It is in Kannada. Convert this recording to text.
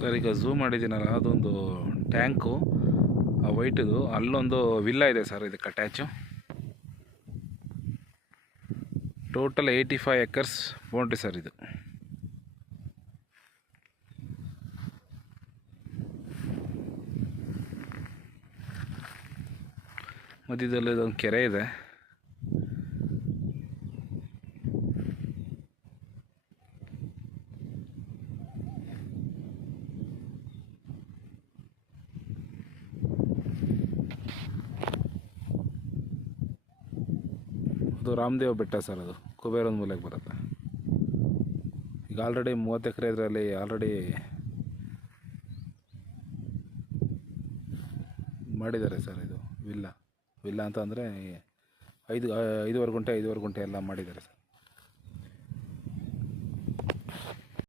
ಸರ್ ಈಗ ಝೂಮ್ ಮಾಡಿದ್ದೀನಲ್ಲ, ಅದೊಂದು ಟ್ಯಾಂಕು ವೈಟದು, ಅಲ್ಲೊಂದು ವಿಲ್ಲ ಇದೆ ಸರ್ ಇದಕ್ಕೆ attach. Total 85 acres boundary sir ಇದು. ಮಧ್ಯದಲ್ಲಿ ಇದೊಂದು ಕೆರೆ ಇದೆ. ಅದು ರಾಮದೇವ ಬೆಟ್ಟ ಸರ್, ಅದು ಕುಬೇರನ ಮೂಲೆಗೆ ಬರುತ್ತೆ. ಈಗ ಆಲ್ರೆಡಿ 30 ಎಕರೆ ಇದರಲ್ಲಿ ಆಲ್ರೆಡಿ ಮಾಡಿದ್ದಾರೆ ಸರ್. ಇದು ವಿಲ್ಲ ಅಂತ ಅಂದರೆ 5.5 ಗುಂಟೆ ಎಲ್ಲ ಮಾಡಿದ್ದಾರೆ ಸರ್.